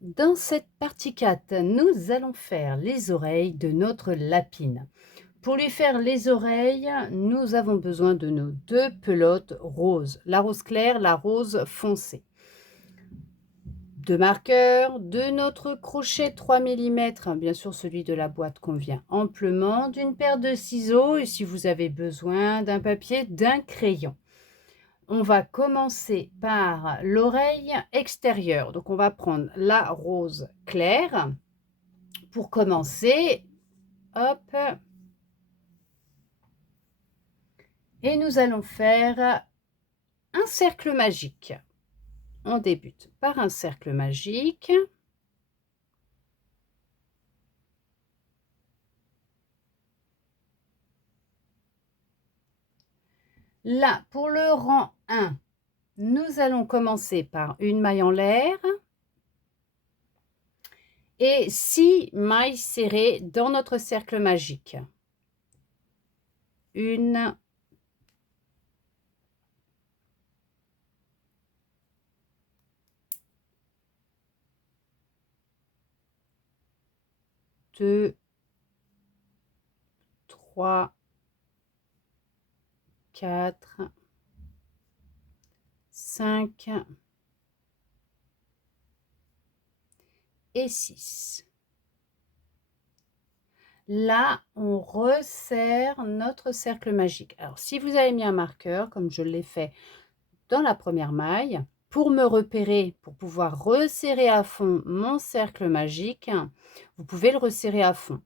Dans cette partie 4, nous allons faire les oreilles de notre lapine. Pour lui faire les oreilles, nous avons besoin de nos 2 pelotes roses, la rose claire, la rose foncée. 2 marqueurs, de notre crochet 3 millimètres, bien sûr celui de la boîte convient amplement, d'une paire de ciseaux et si vous avez besoin d'un papier, d'un crayon. On va commencer par l'oreille extérieure. Donc on va prendre la rose claire pour commencer. Hop, et nous allons faire un cercle magique. On débute par un cercle magique. Là, pour le rang 1, nous allons commencer par une maille en l'air et 6 mailles serrées dans notre cercle magique. 1, 2, 3, 4, 5 et 6. Là, on resserre notre cercle magique. Alors, si vous avez mis un marqueur, comme je l'ai fait dans la première maille, pour me repérer, pour pouvoir resserrer à fond mon cercle magique, vous pouvez le resserrer à fond.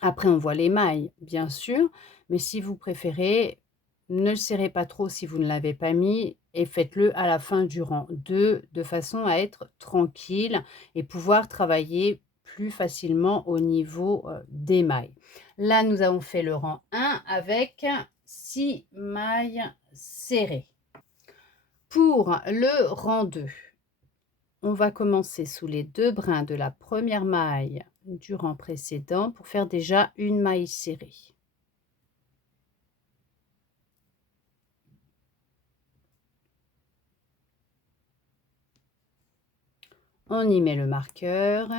Après, on voit les mailles, bien sûr, mais si vous préférez, ne le serrez pas trop si vous ne l'avez pas mis et faites-le à la fin du rang 2 de façon à être tranquille et pouvoir travailler plus facilement au niveau des mailles. Là, nous avons fait le rang 1 avec 6 mailles serrées. Pour le rang 2, on va commencer sous les 2 brins de la première maille du rang précédent pour faire déjà une maille serrée. On y met le marqueur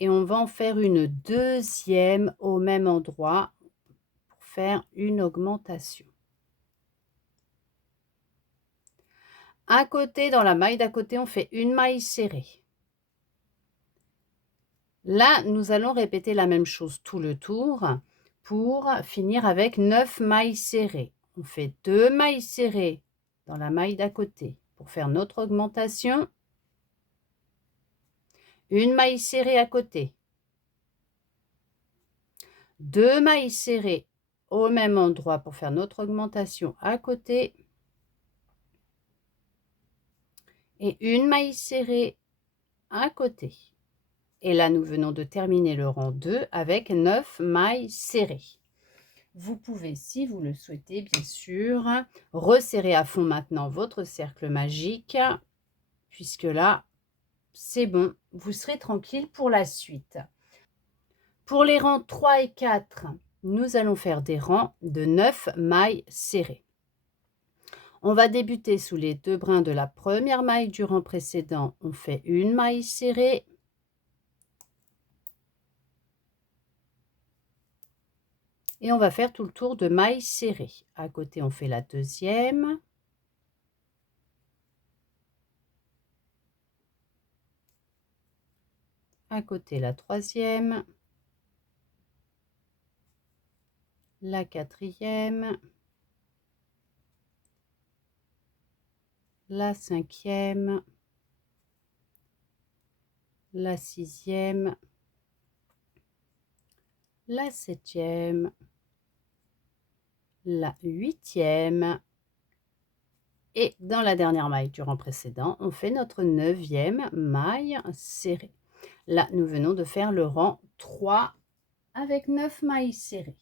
et on va en faire une deuxième au même endroit pour faire une augmentation. À côté, dans la maille d'à côté, on fait une maille serrée. Là, nous allons répéter la même chose tout le tour pour finir avec 9 mailles serrées. On fait 2 mailles serrées dans la maille d'à côté pour faire notre augmentation. Une maille serrée à côté. 2 mailles serrées au même endroit pour faire notre augmentation à côté. Et une maille serrée à côté. Et là, nous venons de terminer le rang 2 avec 9 mailles serrées. Vous pouvez, si vous le souhaitez, bien sûr, resserrer à fond maintenant votre cercle magique, puisque là, c'est bon, vous serez tranquille pour la suite. Pour les rangs 3 et 4, nous allons faire des rangs de 9 mailles serrées. On va débuter sous les 2 brins de la première maille du rang précédent. On fait une maille serrée. Et on va faire tout le tour de mailles serrées. À côté, on fait la deuxième. À côté, la troisième. La quatrième. La cinquième. La sixième. La septième. La huitième. Et dans la dernière maille du rang précédent, on fait notre neuvième maille serrée. Là, nous venons de faire le rang 3 avec 9 mailles serrées.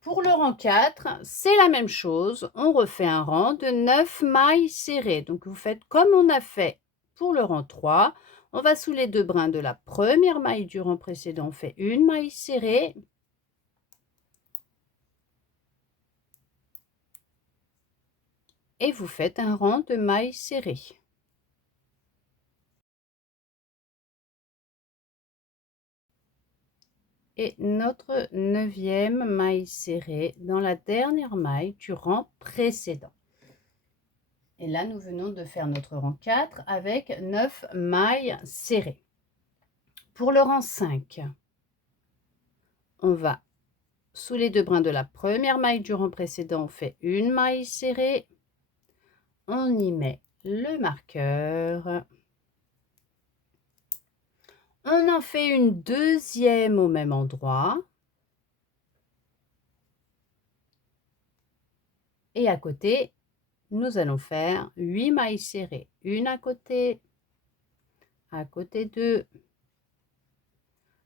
Pour le rang 4, c'est la même chose. On refait un rang de 9 mailles serrées. Donc, vous faites comme on a fait pour le rang 3. On va sous les 2 brins de la première maille du rang précédent. On fait une maille serrée. Et vous faites un rang de mailles serrées. et notre 9e maille serrée dans la dernière maille du rang précédent. Et là, nous venons de faire notre rang 4 avec 9 mailles serrées. Pour le rang 5, on va, sous les 2 brins de la première maille du rang précédent, on fait une maille serrée. On y met le marqueur. On en fait une deuxième au même endroit. Et à côté, nous allons faire 8 mailles serrées. Une à côté 2.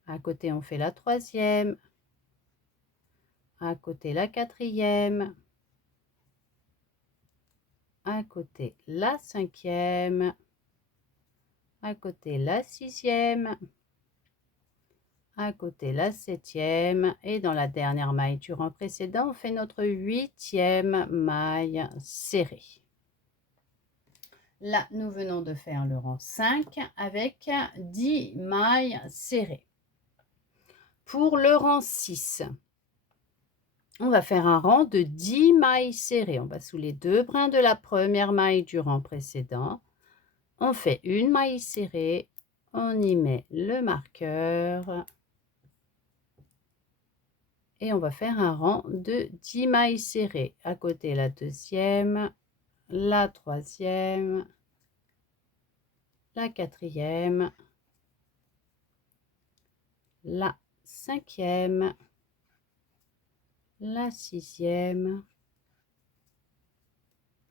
À côté, on fait la 3e. À côté, la 4e. À côté, la 5e. À côté, la 6e. À côté, la 7e. Et dans la dernière maille du rang précédent, on fait notre 8e maille serrée. Là, nous venons de faire le rang 5 avec 10 mailles serrées. Pour le rang 6, on va faire un rang de 10 mailles serrées. On va sous les 2 brins de la première maille du rang précédent. On fait une maille serrée. On y met le marqueur. Et on va faire un rang de 10 mailles serrées. À côté, la 2e, la 3e, la 4e, la 5e, la 6e,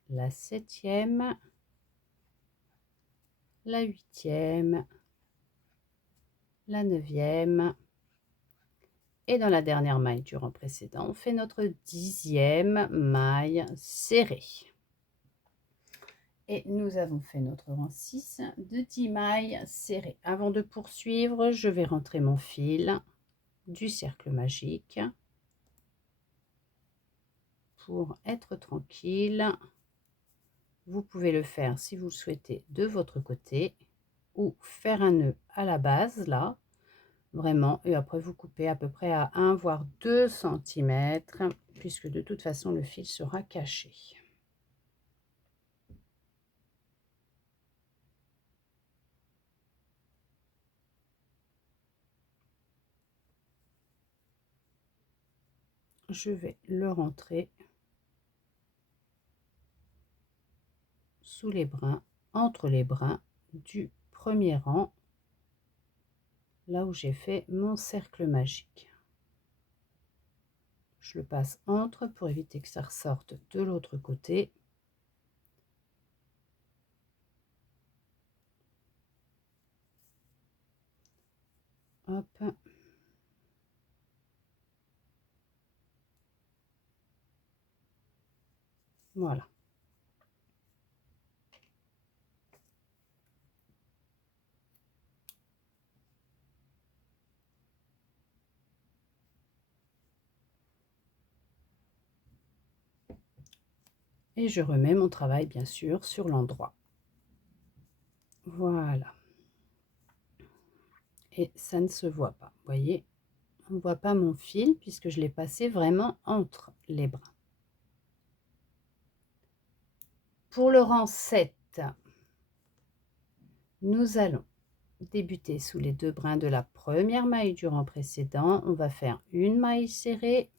la 7e, la 8e, la 9e. Et dans la dernière maille du rang précédent, on fait notre 10e maille serrée. Et nous avons fait notre rang 6 de 10 mailles serrées. Avant de poursuivre, je vais rentrer mon fil du cercle magique pour être tranquille. Vous pouvez le faire si vous le souhaitez de votre côté ou faire un nœud à la base là, vraiment, et après vous coupez à peu près à 1 voire 2 cm puisque de toute façon le fil sera caché. Je vais le rentrer sous les brins, entre les brins du premier rang, là où j'ai fait mon cercle magique. Je le passe entre pour éviter que ça ressorte de l'autre côté. Hop. Voilà. Et je remets mon travail bien sûr sur l'endroit. Voilà. Et ça ne se voit pas. Vous voyez, on ne voit pas mon fil puisque je l'ai passé vraiment entre les brins. Pour le rang 7, nous allons débuter sous les 2 brins de la première maille du rang précédent. On va faire une maille serrée.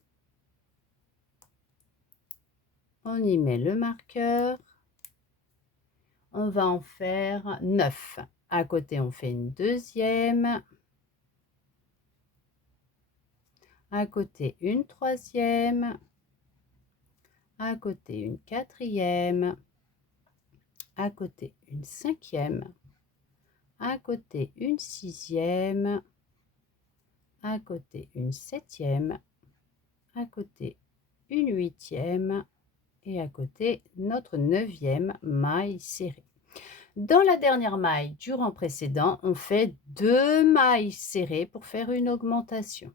On y met le marqueur. On va en faire 9. À côté, on fait une deuxième. À côté, une troisième. À côté, une quatrième. À côté, une cinquième. À côté, une sixième. À côté, une septième. À côté, une huitième. Et à côté, notre 9e maille serrée. Dans la dernière maille du rang précédent, on fait 2 mailles serrées pour faire une augmentation.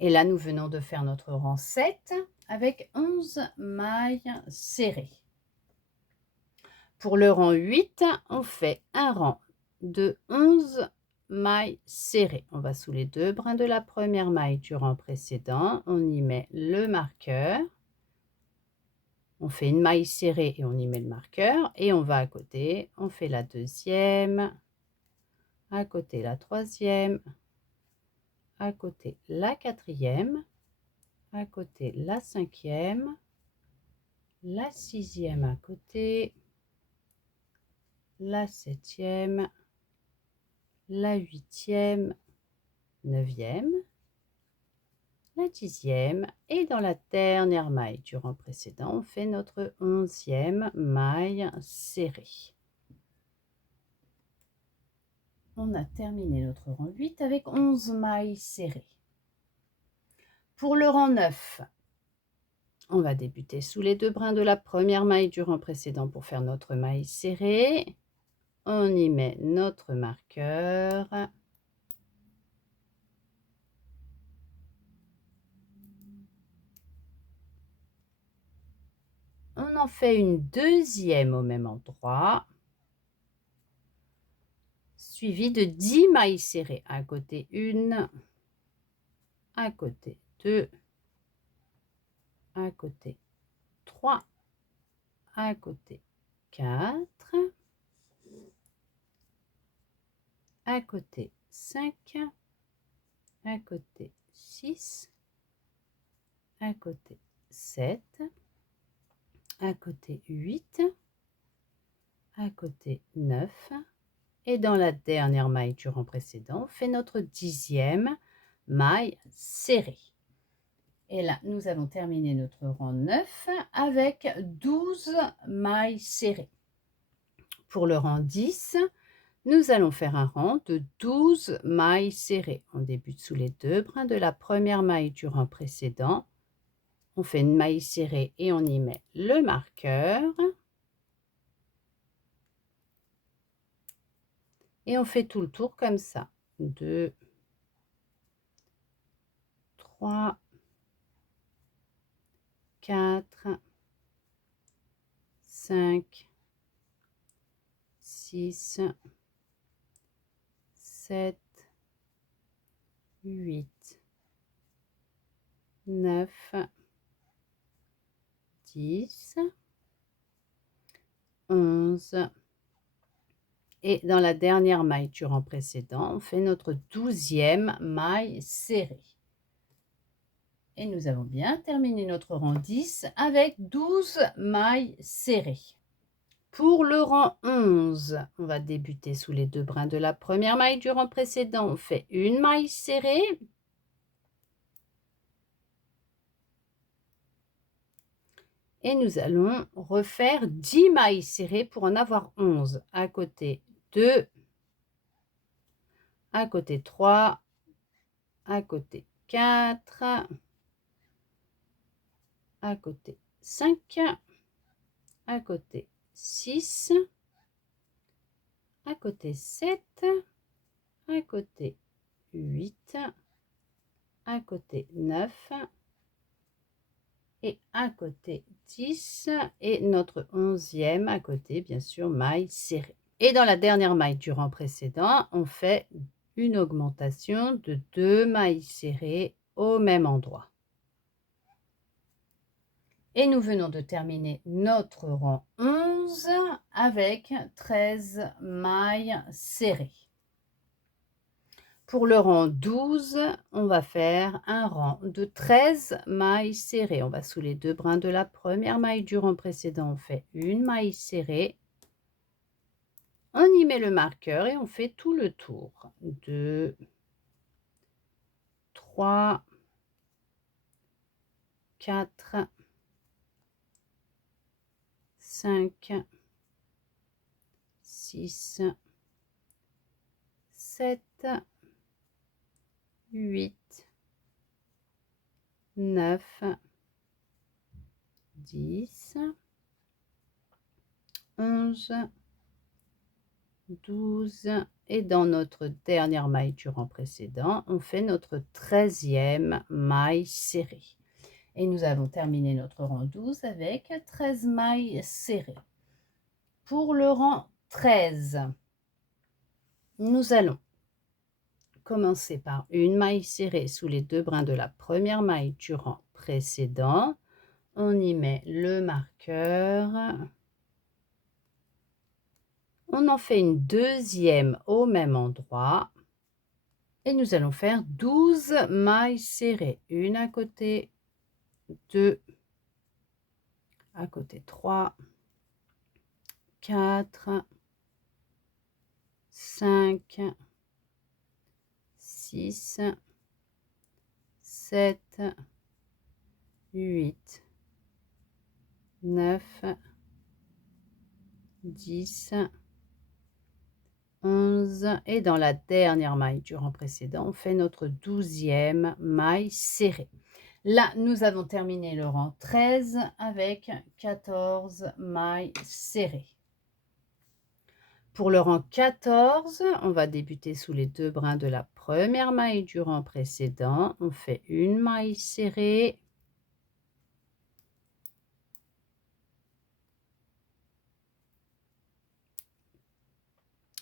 Et là, nous venons de faire notre rang 7 avec 11 mailles serrées. Pour le rang 8, on fait un rang de 11 maille serrée. On va sous les 2 brins de la première maille du rang précédent, on y met le marqueur. On fait une maille serrée et on y met le marqueur et on va à côté, on fait la deuxième, à côté la troisième, à côté la quatrième, à côté la cinquième, la sixième à côté, la septième, la huitième, neuvième, la dixième et dans la dernière maille du rang précédent, on fait notre 11e maille serrée. On a terminé notre rang 8 avec 11 mailles serrées. Pour le rang 9, on va débuter sous les 2 brins de la première maille du rang précédent pour faire notre maille serrée. On y met notre marqueur. On en fait une deuxième au même endroit, suivie de 10 mailles serrées. À côté 1, à côté 2, à côté 3, à côté 4, à côté 5, à côté 6, à côté 7, à côté 8, à côté 9 et dans la dernière maille du rang précédent, on fait notre 10e maille serrée. Et là, nous avons terminé notre rang 9 avec 12 mailles serrées. Pour le rang 10, nous allons faire un rang de 12 mailles serrées. On débute sous les 2 brins de la première maille du rang précédent. On fait une maille serrée et on y met le marqueur. Et on fait tout le tour comme ça. 2, 3, 4, 5, 6, 7, 8, 9, 10, 11. Et dans la dernière maille du rang précédent, on fait notre 12e maille serrée. Et nous avons bien terminé notre rang 10 avec 12 mailles serrées. Pour le rang 11, on va débuter sous les 2 brins de la première maille du rang précédent. On fait une maille serrée. Et nous allons refaire 10 mailles serrées pour en avoir 11. À côté 2, à côté 3, à côté 4, à côté 5, à côté 6, à côté 7, à côté 8, à côté 9 et à côté 10 et notre 11e à côté, bien sûr, maille serrée. Et dans la dernière maille du rang précédent, on fait une augmentation de 2 mailles serrées au même endroit. Et nous venons de terminer notre rang 11 avec 13 mailles serrées. Pour le rang 12, on va faire un rang de 13 mailles serrées. On va sous les 2 brins de la première maille du rang précédent, on fait une maille serrée. On y met le marqueur et on fait tout le tour. 2, 3, 4, 5, 6, 7, 8, 9, 10, 11, 12 et dans notre dernière maille du rang précédent, on fait notre 13e maille serrée. Et nous avons terminé notre rang 12 avec 13 mailles serrées. Pour le rang 13, nous allons commencer par une maille serrée sous les 2 brins de la première maille du rang précédent. On y met le marqueur. On en fait une deuxième au même endroit. Et nous allons faire 12 mailles serrées. Une à côté, 2, à côté 3, 4, 5, 6, 7, 8, 9, 10, 11 et dans la dernière maille du rang précédent, on fait notre 12e maille serrée. Là, nous avons terminé le rang 13 avec 14 mailles serrées. Pour le rang 14, on va débuter sous les 2 brins de la première maille du rang précédent. On fait une maille serrée.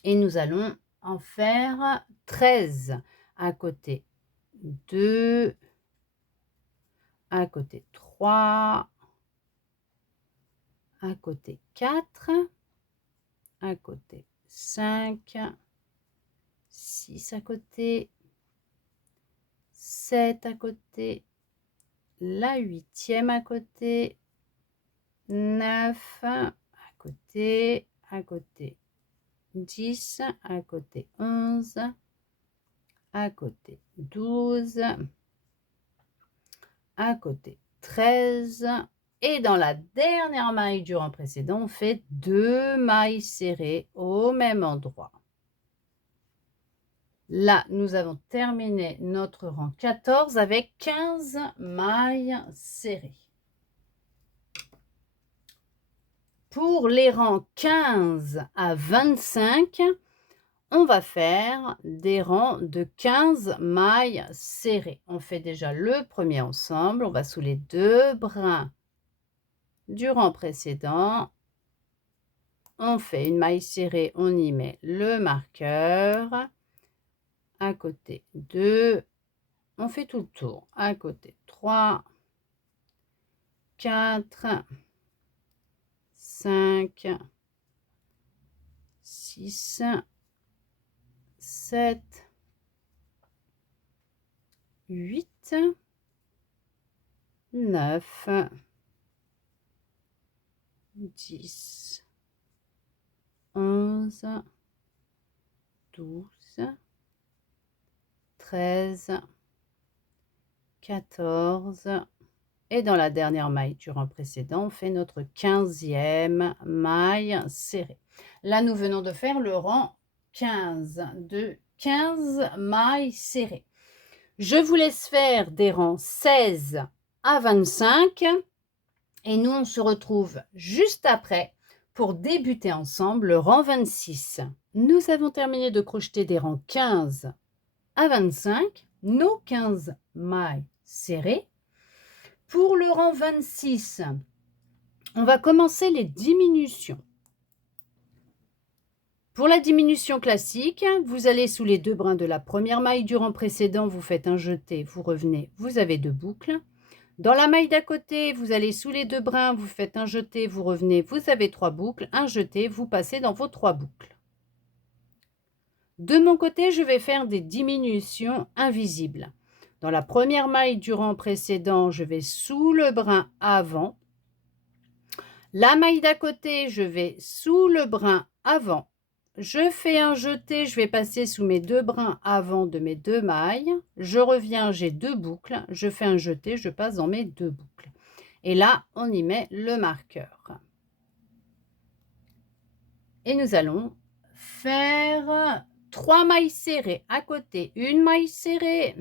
Et nous allons en faire 13 à côté 2, à côté 3, à côté 4, à côté 5, 6 à côté, 7 à côté, la 8e à côté, 9 à côté, 10, à côté 11, à côté 12, à côté 13 et dans la dernière maille du rang précédent, on fait 2 mailles serrées au même endroit. Là, nous avons terminé notre rang 14 avec 15 mailles serrées. Pour les rangs 15 à 25, on va faire des rangs de 15 mailles serrées. On fait déjà le premier ensemble. On va sous les 2 brins du rang précédent. On fait une maille serrée, on y met le marqueur. À côté 2, on fait tout le tour. À côté 3, 4, 5, 6, 7, 8, 9, 10, 11, 12, 13, 14 et dans la dernière maille du rang précédent, on fait notre 15e maille serrée. Là, nous venons de faire le rang 15 de 15 mailles serrées. Je vous laisse faire des rangs 16 à 25 et nous, on se retrouve juste après pour débuter ensemble le rang 26. Nous avons terminé de crocheter des rangs 15 à 25, nos 15 mailles serrées. Pour le rang 26, on va commencer les diminutions. Pour la diminution classique, vous allez sous les 2 brins de la première maille du rang précédent, vous faites un jeté, vous revenez, vous avez 2 boucles. Dans la maille d'à côté, vous allez sous les 2 brins, vous faites un jeté, vous revenez, vous avez 3 boucles, un jeté, vous passez dans vos 3 boucles. De mon côté, je vais faire des diminutions invisibles. Dans la première maille du rang précédent, je vais sous le brin avant. La maille d'à côté, je vais sous le brin avant. Je fais un jeté, je vais passer sous mes 2 brins avant de mes 2 mailles. Je reviens, j'ai 2 boucles. Je fais un jeté, je passe dans mes 2 boucles. Et là, on y met le marqueur. Et nous allons faire 3 mailles serrées à côté, une maille serrée.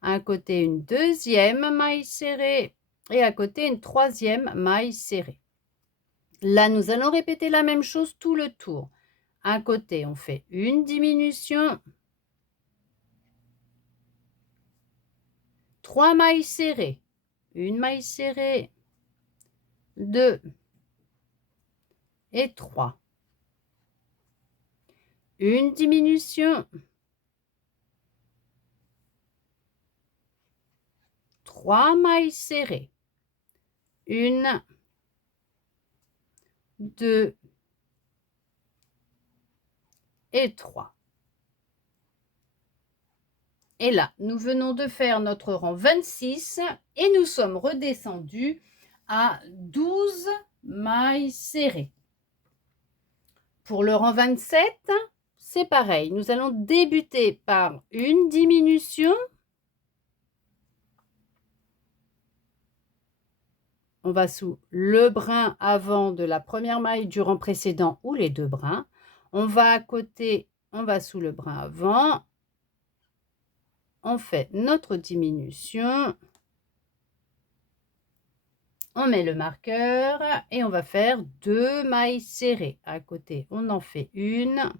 À côté, une deuxième maille serrée. Et à côté, une troisième maille serrée. Là, nous allons répéter la même chose tout le tour. À côté, on fait une diminution. 3 mailles serrées. Une maille serrée. 2 et 3. une diminution, 3 mailles serrées, 1, 2 et 3. Et là, nous venons de faire notre rang 26 et nous sommes redescendus à 12 mailles serrées. Pour le rang 27, c'est pareil. Nous allons débuter par une diminution. On va sous le brin avant de la première maille du rang précédent ou les deux brins. On va à côté, on va sous le brin avant. On fait notre diminution. On met le marqueur et on va faire 2 mailles serrées. À côté, on en fait une.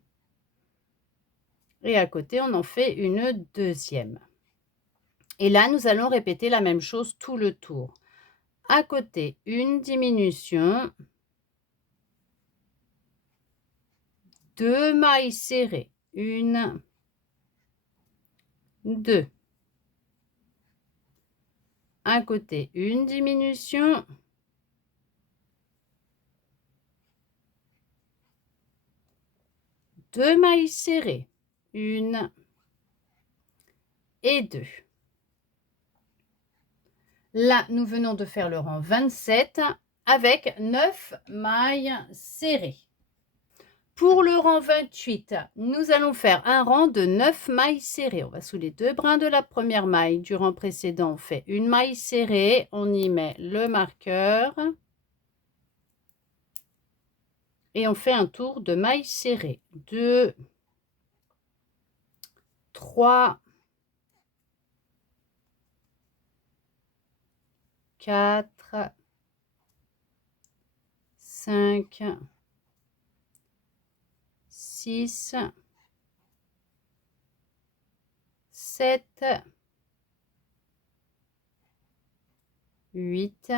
Et à côté, on en fait une deuxième. Et là, nous allons répéter la même chose tout le tour. À côté, une diminution. 2 mailles serrées. 1, 2. Un côté, une diminution. 2 mailles serrées. 1 et 2. Là, nous venons de faire le rang 27 avec 9 mailles serrées. Pour le rang 28, nous allons faire un rang de 9 mailles serrées. On va sous les deux brins de la première maille du rang précédent. On fait une maille serrée, on y met le marqueur. Et on fait un tour de mailles serrées. 2, 3, 4, 5, 6, 7, 8.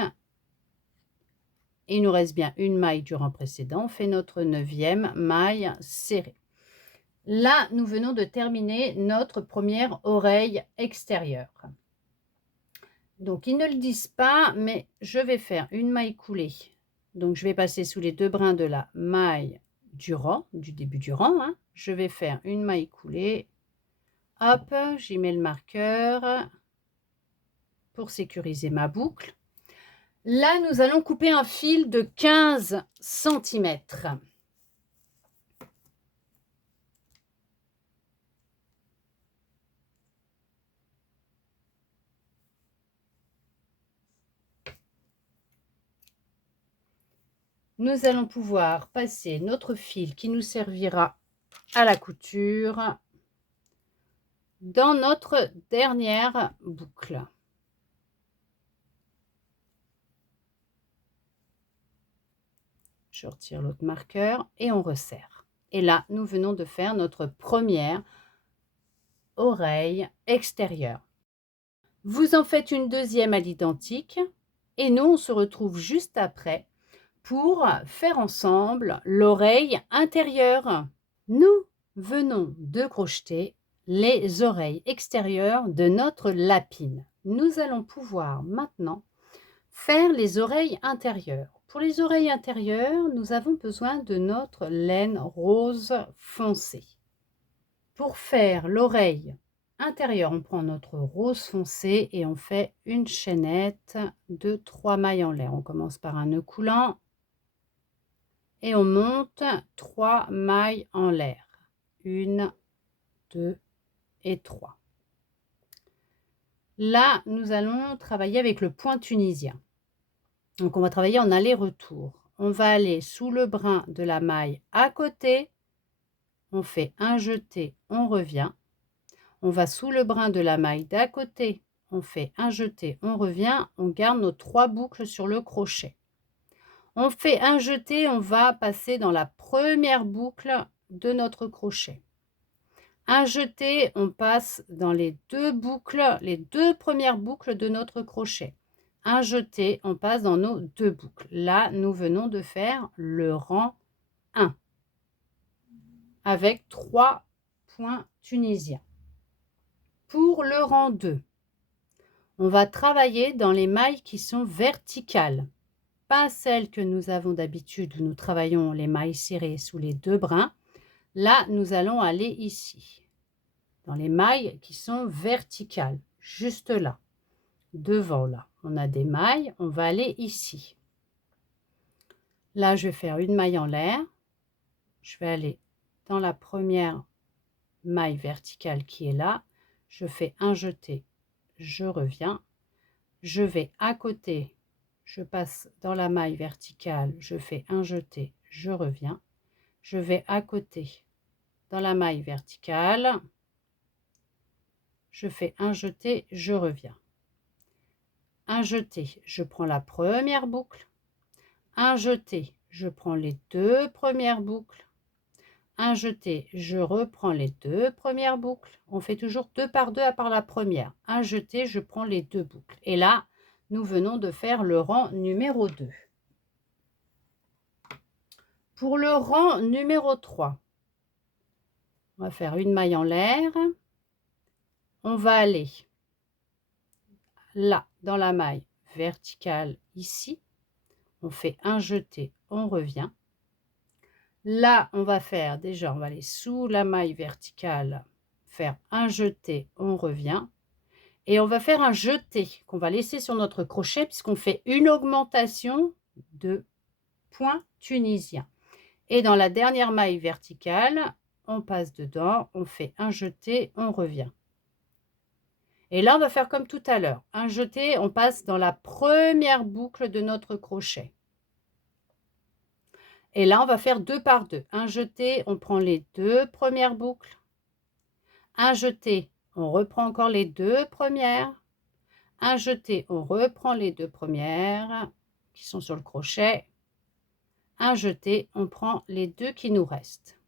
Il nous reste bien une maille du rang précédent. On fait notre 9e maille serrée. Là, nous venons de terminer notre première oreille extérieure. Donc, ils ne le disent pas, mais je vais faire une maille coulée. Donc, je vais passer sous les deux brins de la maille du rang, du début du rang. Hein. Je vais faire une maille coulée. Hop, j'y mets le marqueur pour sécuriser ma boucle. Là, nous allons couper un fil de 15 cm. Nous allons pouvoir passer notre fil qui nous servira à la couture dans notre dernière boucle. Je retire l'autre marqueur et on resserre. Et là, nous venons de faire notre première oreille extérieure. Vous en faites une deuxième à l'identique et nous, on se retrouve juste après pour faire ensemble l'oreille intérieure. Nous venons de crocheter les oreilles extérieures de notre lapine. Nous allons pouvoir maintenant faire les oreilles intérieures. Pour les oreilles intérieures, nous avons besoin de notre laine rose foncé. Pour faire l'oreille intérieure, on prend notre rose foncé et on fait une chaînette de 3 mailles en l'air. On commence par un nœud coulant et on monte 3 mailles en l'air. 1, 2 et 3. Là, nous allons travailler avec le point tunisien. Donc, on va travailler en aller-retour. On va aller sous le brin de la maille à côté. On fait un jeté, on revient. On va sous le brin de la maille d'à côté. On fait un jeté, on revient. On garde nos 3 boucles sur le crochet. On fait un jeté, on va passer dans la première boucle de notre crochet. Un jeté, on passe dans les 2 boucles, les 2 premières boucles de notre crochet. Un jeté, on passe dans nos 2 boucles. Là, nous venons de faire le rang 1. avec 3 points tunisiens. Pour le rang 2, on va travailler dans les mailles qui sont verticales, pas celles que nous avons d'habitude où nous travaillons les mailles serrées sous les 2 brins. Là, nous allons aller ici, dans les mailles qui sont verticales, juste là, devant là. On a des mailles, on va aller ici. Là, je vais faire une maille en l'air. Je vais aller dans la première maille verticale qui est là. Je fais un jeté, je reviens. Je vais à côté, je passe dans la maille verticale, je fais un jeté, je reviens. Je vais à côté dans la maille verticale, je fais un jeté, je reviens. Un jeté, je prends la première boucle. Un jeté, je prends les 2 premières boucles. Un jeté, je reprends les 2 premières boucles. On fait toujours 2 par 2 à part la première. Un jeté, je prends les 2 boucles. Et là, nous venons de faire le rang numéro 2. Pour le rang numéro 3, on va faire une maille en l'air. On va aller là, dans la maille verticale ici. On fait un jeté, on revient. Là, on va faire déjà, on va aller sous la maille verticale, faire un jeté, on revient. Et on va faire un jeté qu'on va laisser sur notre crochet puisqu'on fait une augmentation de points tunisiens. Et dans la dernière maille verticale, on passe dedans, on fait un jeté, on revient. Et là, on va faire comme tout à l'heure. Un jeté, on passe dans la première boucle de notre crochet. Et là, on va faire 2 par 2. Un jeté, on prend les 2 premières boucles. Un jeté, on reprend encore les 2 premières. Un jeté, on reprend les 2 premières qui sont sur le crochet. Un jeté, on prend les 2 qui nous restent.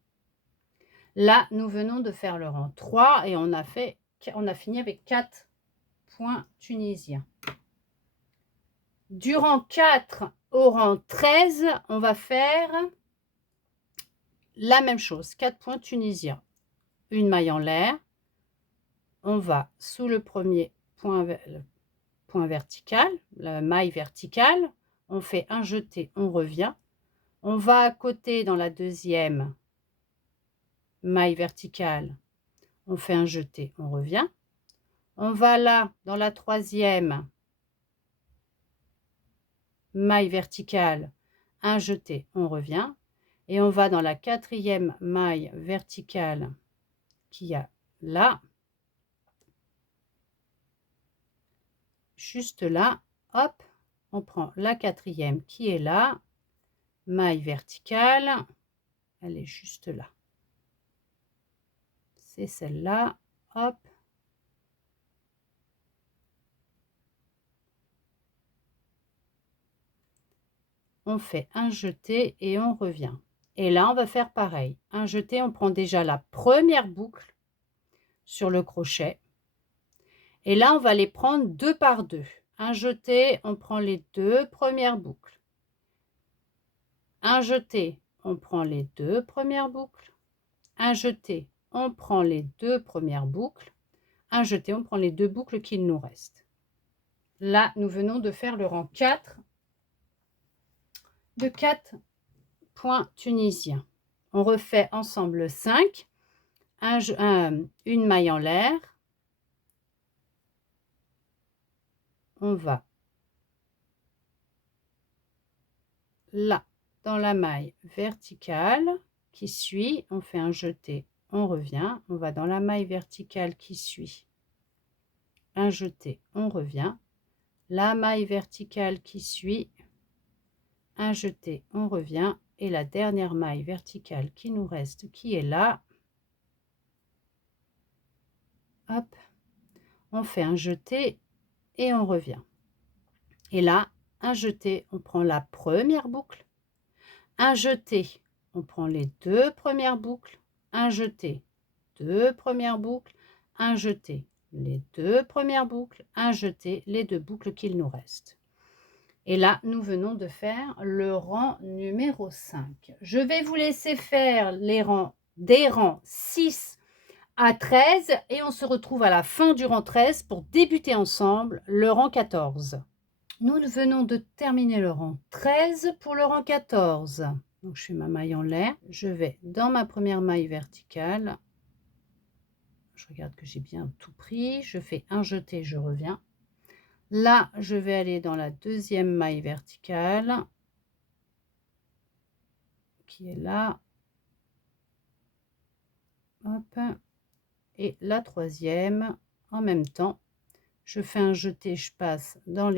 Là, nous venons de faire le rang 3 et on a fini avec 4 points tunisiens. Du rang 4 au rang 13, on va faire la même chose, 4 points tunisiens. Une maille en l'air, on va sous le premier point vertical, la maille verticale, on fait un jeté, on revient. On va à côté dans la deuxième maille verticale, on fait un jeté, on revient. On va là dans la troisième maille verticale, un jeté, on revient. Et on va dans la quatrième maille verticale qu'il y a là, juste là, hop, on prend la quatrième qui est là, maille verticale, elle est juste là. C'est celle-là, hop. On fait un jeté et on revient. Et là, on va faire pareil. Un jeté, on prend déjà la première boucle sur le crochet. Et là, on va les prendre 2 par 2. Un jeté, on prend les 2 premières boucles. Un jeté, on prend les 2 premières boucles. Un jeté, on prend les 2 premières boucles. Un jeté, on prend les 2 boucles qu'il nous reste. Là, nous venons de faire le rang 4 de 4 points tunisiens. On refait ensemble 5, une maille en l'air. On va là dans la maille verticale qui suit, on fait un jeté, on revient, on va dans la maille verticale qui suit, un jeté, on revient, la maille verticale qui suit, un jeté, on revient, et la dernière maille verticale qui nous reste qui est là, hop, on fait un jeté et on revient. Et là, un jeté, on prend la première boucle, un jeté, on prend les 2 premières boucles, un jeté, 2 premières boucles, un jeté, les 2 premières boucles, un jeté, les 2 boucles qu'il nous reste. Et là, nous venons de faire le rang numéro 5. Je vais vous laisser faire les rangs des rangs 6 à 13 et on se retrouve à la fin du rang 13 pour débuter ensemble le rang 14. Nous venons de terminer le rang 13 pour le rang 14. Donc je fais ma maille en l'air, je vais dans ma première maille verticale, je regarde que j'ai bien tout pris, je fais un jeté, je reviens. Là, je vais aller dans la deuxième maille verticale, qui est là. Hop. Et la troisième, en même temps, je fais un jeté, je passe dans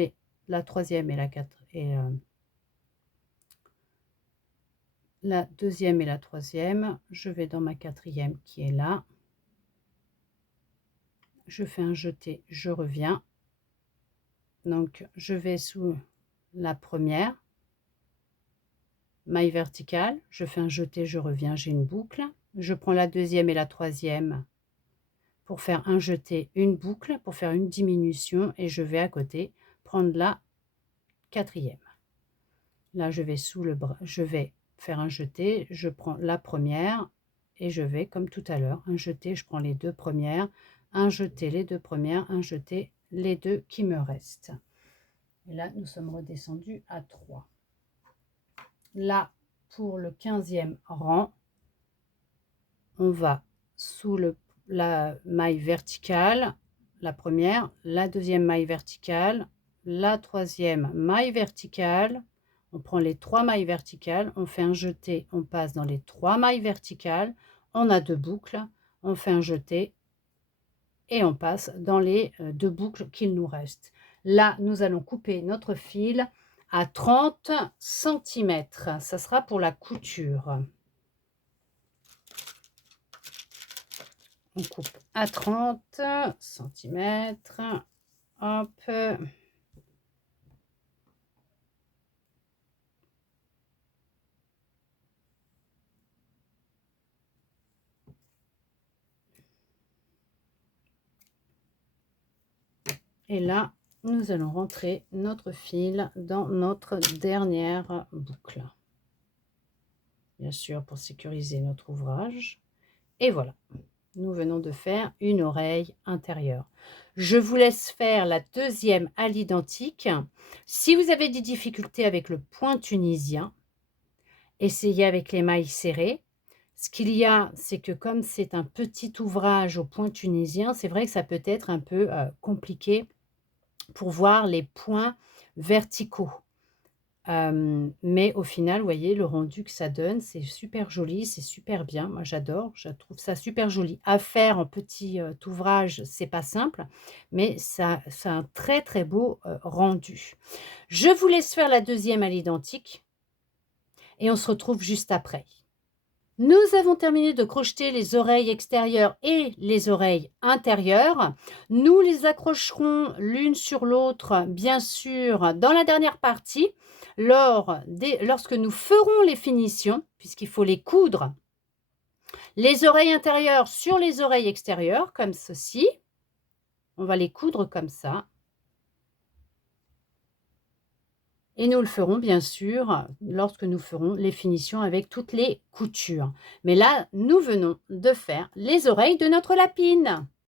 la troisième et la quatrième. La deuxième et la troisième, je vais dans ma quatrième qui est là. Je fais un jeté, je reviens. Donc, je vais sous la première maille verticale, je fais un jeté, je reviens, j'ai une boucle. Je prends la deuxième et la troisième pour faire un jeté, une boucle, pour faire une diminution et je vais à côté prendre la quatrième. Là, je vais sous le bras, je vais faire un jeté, je prends la première et je vais comme tout à l'heure, un jeté, je prends les deux premières, un jeté, les deux premières, un jeté, les deux qui me restent. Et là, nous sommes redescendus à 3. Là, pour le 15e rang, on va sous la maille verticale, la première, la deuxième maille verticale, la troisième maille verticale. On prend les 3 mailles verticales, on fait un jeté, on passe dans les 3 mailles verticales, on a 2 boucles, on fait un jeté et on passe dans les 2 boucles qu'il nous reste. Là, nous allons couper notre fil à 30 cm. Ça sera pour la couture. On coupe à 30 cm. Hop. Et là, nous allons rentrer notre fil dans notre dernière boucle. Bien sûr, pour sécuriser notre ouvrage. Et voilà, nous venons de faire une oreille intérieure. Je vous laisse faire la deuxième à l'identique. Si vous avez des difficultés avec le point tunisien, essayez avec les mailles serrées. Ce qu'il y a, c'est que comme c'est un petit ouvrage au point tunisien, c'est vrai que ça peut être un peu compliqué pour voir les points verticaux. Mais au final, vous voyez, le rendu que ça donne, c'est super joli, c'est super bien. Moi, j'adore, je trouve ça super joli. À faire en petit ouvrage, c'est pas simple, mais ça a un très, très beau rendu. Je vous laisse faire la deuxième à l'identique et on se retrouve juste après. Nous avons terminé de crocheter les oreilles extérieures et les oreilles intérieures. Nous les accrocherons l'une sur l'autre, bien sûr, dans la dernière partie, lorsque nous ferons les finitions, puisqu'il faut les coudre. Les oreilles intérieures sur les oreilles extérieures, comme ceci. On va les coudre comme ça. Et nous le ferons bien sûr lorsque nous ferons les finitions avec toutes les coutures. Mais là, nous venons de faire les oreilles de notre lapine.